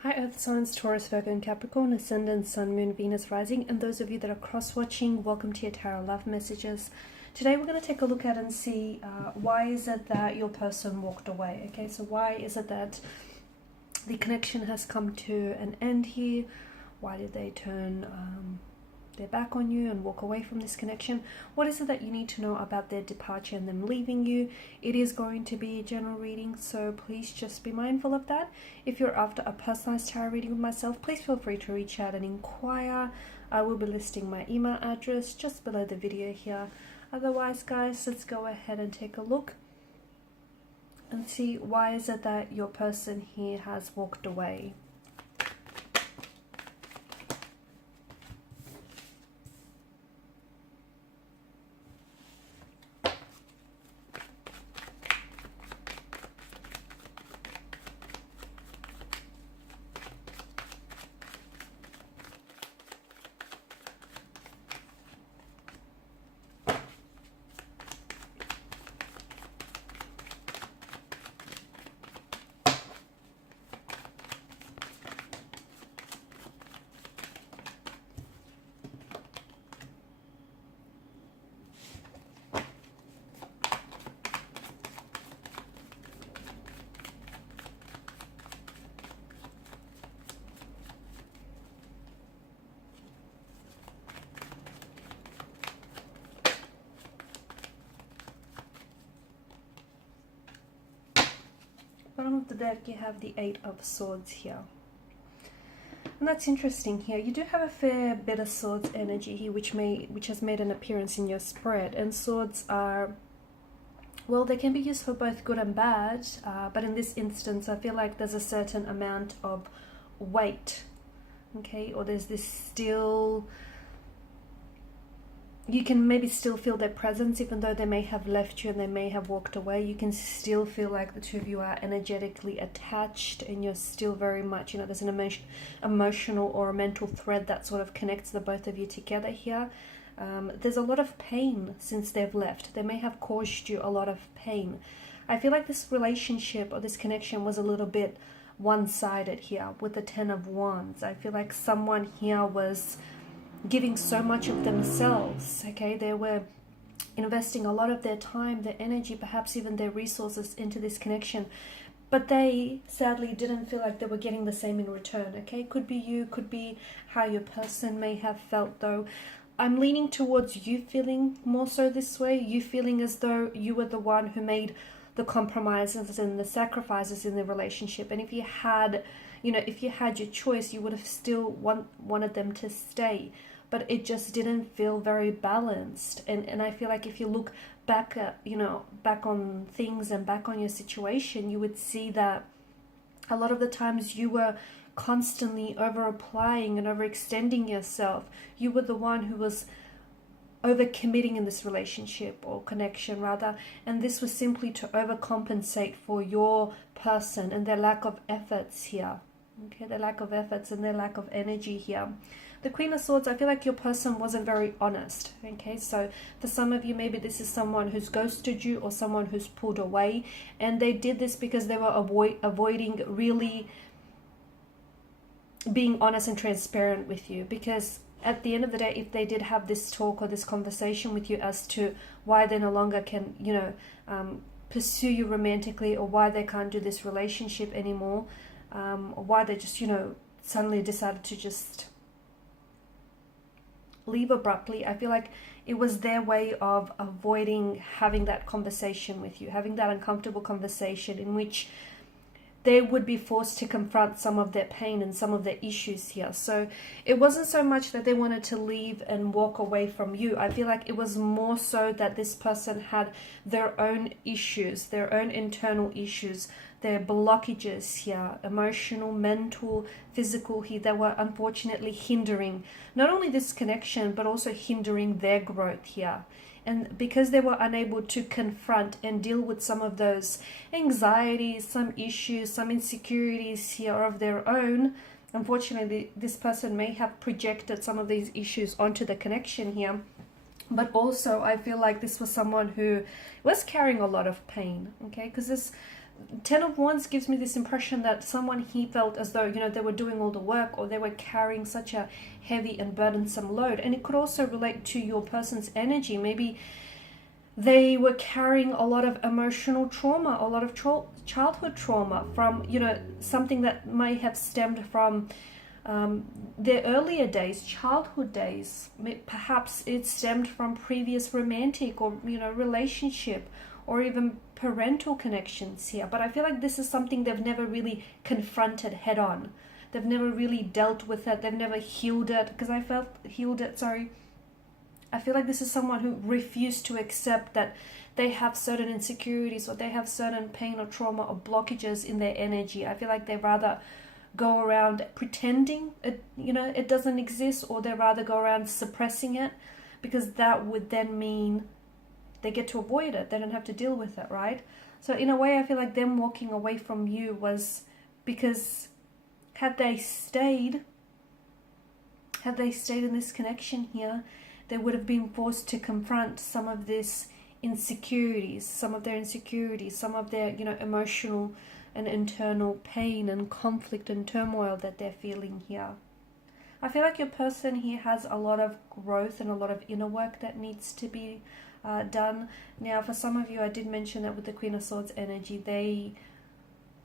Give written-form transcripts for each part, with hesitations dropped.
Hi Earth signs, Taurus, Virgo and Capricorn, Ascendant, Sun, Moon, Venus, Rising, and those of you that are cross-watching, welcome to your Tarot Love Messages. Today we're going to take a look at and see why is it that your person walked away, okay? So why is it that the connection has come to an end here? Why did they turn their back on you and walk away from this connection? What is it that you need to know about their departure and them leaving you? It is going to be a general reading, so please just be mindful of that. If you're after a personalized tarot reading with myself, please feel free to reach out and inquire. I will be listing my email address just below the video here. Otherwise, guys, let's go ahead and take a look and see why is it that your person here has walked away. Bottom of the deck, you have the Eight of Swords here. And that's interesting here. You do have a fair bit of Swords energy here, which has made an appearance in your spread. And Swords are, well, they can be used for both good and bad. But in this instance, I feel like there's a certain amount of weight, okay? Or there's this still... You can maybe still feel their presence, even though they may have left you and they may have walked away. You can still feel like the two of you are energetically attached, and you're still very much, you know, there's an emotional or a mental thread that sort of connects the both of you together here. There's a lot of pain since they've left. They may have caused you a lot of pain. I feel like this relationship or this connection was a little bit one-sided here with the Ten of Wands. I feel like someone here was giving so much of themselves, okay? They were investing a lot of their time, their energy, perhaps even their resources into this connection, but they sadly didn't feel like they were getting the same in return, okay? Could be you, could be how your person may have felt, though. I'm leaning towards you feeling more so this way, you feeling as though you were the one who made the compromises and the sacrifices in the relationship. And if you had, you know, if you had your choice, you would have still wanted them to stay. But it just didn't feel very balanced. And I feel like if you look back at, you know, back on things and back on your situation, you would see that a lot of the times you were constantly over-applying and overextending yourself. You were the one who was over-committing in this relationship or connection rather, and this was simply to overcompensate for your person and their lack of efforts here. Okay, their lack of efforts and their lack of energy here. The Queen of Swords, I feel like your person wasn't very honest. Okay, so for some of you, maybe this is someone who's ghosted you or someone who's pulled away, and they did this because they were avoiding really being honest and transparent with you. Because at the end of the day, if they did have this talk or this conversation with you as to why they no longer can, you know, pursue you romantically, or why they can't do this relationship anymore, or why they just, you know, suddenly decided to just leave abruptly, I feel like it was their way of avoiding having that conversation with you, having that uncomfortable conversation in which they would be forced to confront some of their pain and some of their issues here. So it wasn't so much that they wanted to leave and walk away from you. I feel like it was more so that this person had their own issues, their own internal issues, their blockages here, emotional, mental, physical here, that were unfortunately hindering not only this connection, but also hindering their growth here. And because they were unable to confront and deal with some of those anxieties, some issues, some insecurities here of their own, unfortunately, this person may have projected some of these issues onto the connection here. But also, I feel like this was someone who was carrying a lot of pain, okay? Because Ten of Wands gives me this impression that someone he felt as though, you know, they were doing all the work, or they were carrying such a heavy and burdensome load. And it could also relate to your person's energy. Maybe they were carrying a lot of emotional trauma, a lot of childhood trauma from, you know, something that may have stemmed from their earlier days, childhood days. Perhaps it stemmed from previous romantic or, you know, relationship, or even parental connections here. But I feel like this is something they've never really confronted head on. They've never really dealt with it. They've never healed it. Because I feel like this is someone who refused to accept that they have certain insecurities, or they have certain pain or trauma or blockages in their energy. I feel like they rather go around pretending it, you know, it doesn't exist, or they rather go around suppressing it, because that would then mean they get to avoid it. They don't have to deal with it, right? So in a way, I feel like them walking away from you was because had they stayed in this connection here, they would have been forced to confront some of this insecurities, some of their, you know, emotional and internal pain and conflict and turmoil that they're feeling here. I feel like your person here has a lot of growth and a lot of inner work that needs to be done. Now, for some of you, I did mention that with the Queen of Swords energy,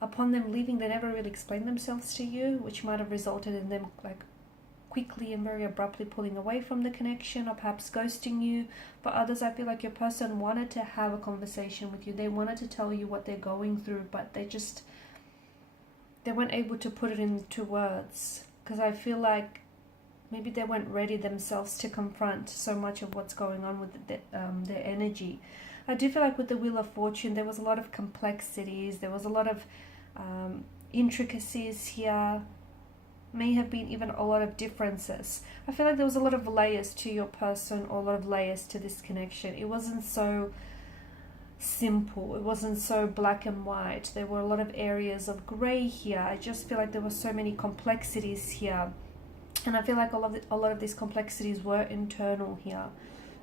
upon them leaving, they never really explained themselves to you, which might have resulted in them like quickly and very abruptly pulling away from the connection, or perhaps ghosting you. For others, I feel like your person wanted to have a conversation with you. They wanted to tell you what they're going through, but they weren't able to put it into words, because I feel like maybe they weren't ready themselves to confront so much of what's going on with their energy. I do feel like with the Wheel of Fortune, there was a lot of complexities. There was a lot of intricacies here. May have been even a lot of differences. I feel like there was a lot of layers to your person, or a lot of layers to this connection. It wasn't so simple. It wasn't so black and white. There were a lot of areas of grey here. I just feel like there were so many complexities here. And I feel like a lot of these complexities were internal here.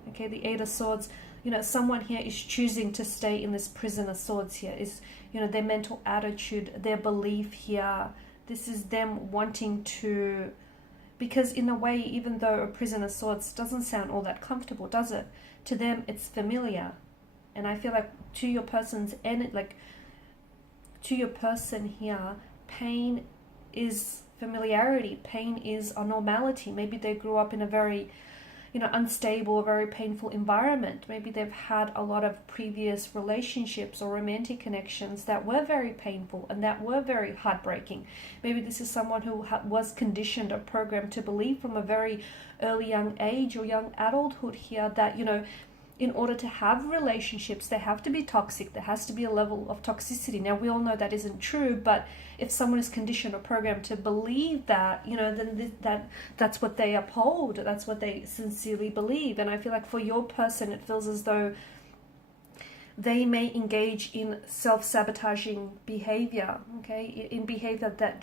Okay, the Eight of Swords, you know, someone here is choosing to stay in this prison of swords here. Is, you know, their mental attitude, their belief here. This is them wanting to, because in a way, even though a prison of swords doesn't sound all that comfortable, does it? To them, it's familiar. And I feel like to your person's end, like to your person here, pain is familiarity. Pain is a normality. Maybe they grew up in a very, you know, unstable, very painful environment. Maybe they've had a lot of previous relationships or romantic connections that were very painful and that were very heartbreaking. Maybe this is someone who was conditioned or programmed to believe from a very early young age or young adulthood here that, you know, in order to have relationships, they have to be toxic. There has to be a level of toxicity. Now, we all know that isn't true, but if someone is conditioned or programmed to believe that, you know, then that's what they uphold. That's what they sincerely believe. And I feel like for your person, it feels as though they may engage in self-sabotaging behavior, okay, in behavior that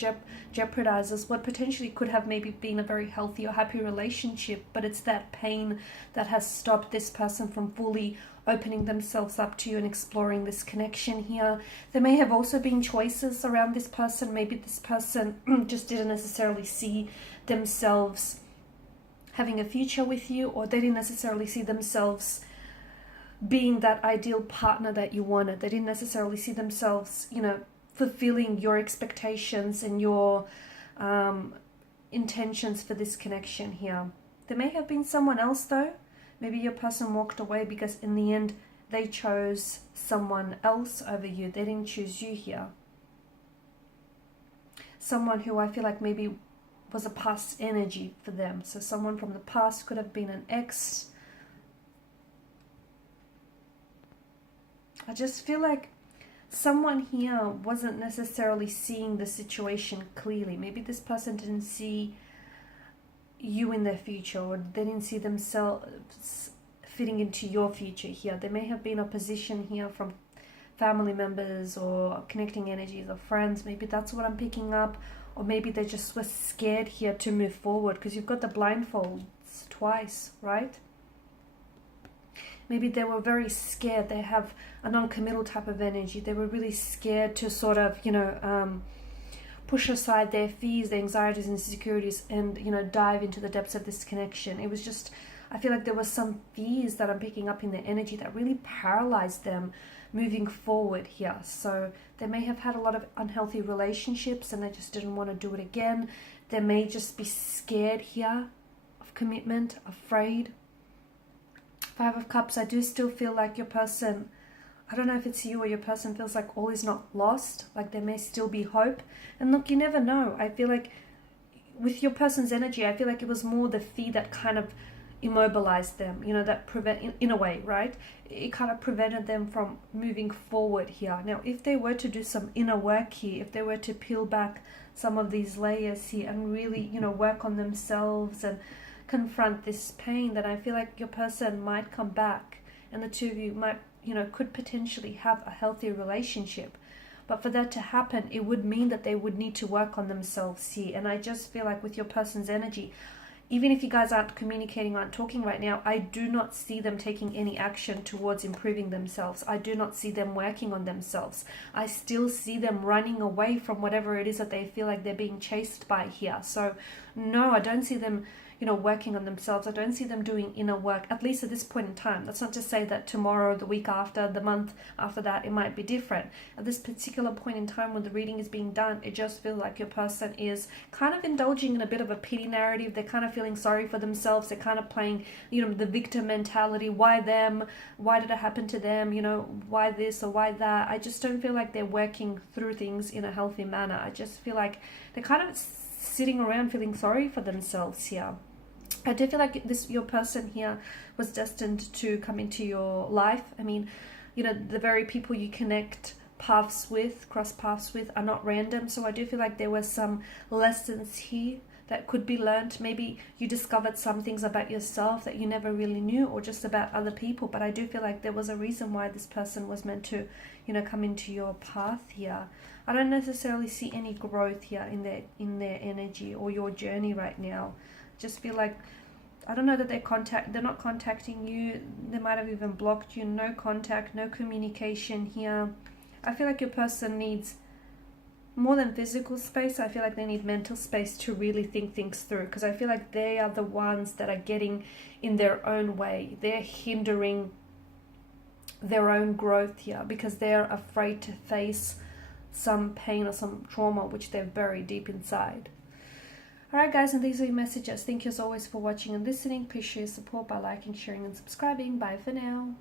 jeopardizes what potentially could have maybe been a very healthy or happy relationship, but it's that pain that has stopped this person from fully opening themselves up to you and exploring this connection here. There may have also been choices around this person. Maybe this person just didn't necessarily see themselves having a future with you, or they didn't necessarily see themselves being that ideal partner that you wanted. They didn't necessarily see themselves, you know, fulfilling your expectations and your intentions for this connection here. There may have been someone else though. Maybe your person walked away because in the end they chose someone else over you. They didn't choose you here. Someone who I feel like maybe was a past energy for them. So someone from the past, could have been an ex. I just feel like someone here wasn't necessarily seeing the situation clearly. Maybe this person didn't see you in their future, or they didn't see themselves fitting into your future here. There may have been opposition here from family members or connecting energies of friends. Maybe that's what I'm picking up. Or maybe they just were scared here to move forward, because you've got the blindfolds twice, right? maybe they were very scared. They have a non-committal type of energy. They were really scared to sort of, you know, push aside their fears, their anxieties and insecurities, and, you know, dive into the depths of this connection. It was just, I feel like there was some fears that I'm picking up in their energy that really paralyzed them moving forward here. So they may have had a lot of unhealthy relationships and they just didn't want to do it again. They may just be scared here of commitment, afraid. Five of Cups, I do still feel like your person, I don't know if it's you or your person, feels like all is not lost, like there may still be hope. And look, you never know. I feel like with your person's energy, I feel like it was more the fear that kind of immobilized them, you know, that in a way, right? It kind of prevented them from moving forward here. Now, if they were to do some inner work here, if they were to peel back some of these layers here and really, you know, work on themselves and confront this pain, then I feel like your person might come back and the two of you might, you know, could potentially have a healthy relationship. But for that to happen, it would mean that they would need to work on themselves here. And I just feel like with your person's energy, even if you guys aren't communicating, aren't talking right now, I do not see them taking any action towards improving themselves. I do not see them working on themselves. I still see them running away from whatever it is that they feel like they're being chased by here. So no, I don't see them, you know, working on themselves. I don't see them doing inner work, at least at this point in time. That's not to say that tomorrow, the week after, the month after that, it might be different. At this particular point in time when the reading is being done, it just feels like your person is kind of indulging in a bit of a pity narrative. They're kind of feeling sorry for themselves. They're kind of playing, you know, the victim mentality. Why them? Why did it happen to them? You know, why this or why that? I just don't feel like they're working through things in a healthy manner. I just feel like they're kind of sitting around feeling sorry for themselves here. I do feel like your person here was destined to come into your life. I mean, you know, the very people you connect paths with, cross paths with, are not random. So I do feel like there were some lessons here that could be learned. Maybe you discovered some things about yourself that you never really knew, or just about other people. But I do feel like there was a reason why this person was meant to, you know, come into your path here. I don't necessarily see any growth here in their energy or your journey right now. Just feel like, I don't know that they're not contacting you. They might have even blocked you. No contact, no communication here. I feel like your person needs more than physical space. I feel like they need mental space to really think things through, because I feel like they are the ones that are getting in their own way. They're hindering their own growth here because they're afraid to face some pain or some trauma which they're buried deep inside. Alright guys, and these are your messages. Thank you as always for watching and listening. Please show your support by liking, sharing and subscribing. Bye for now.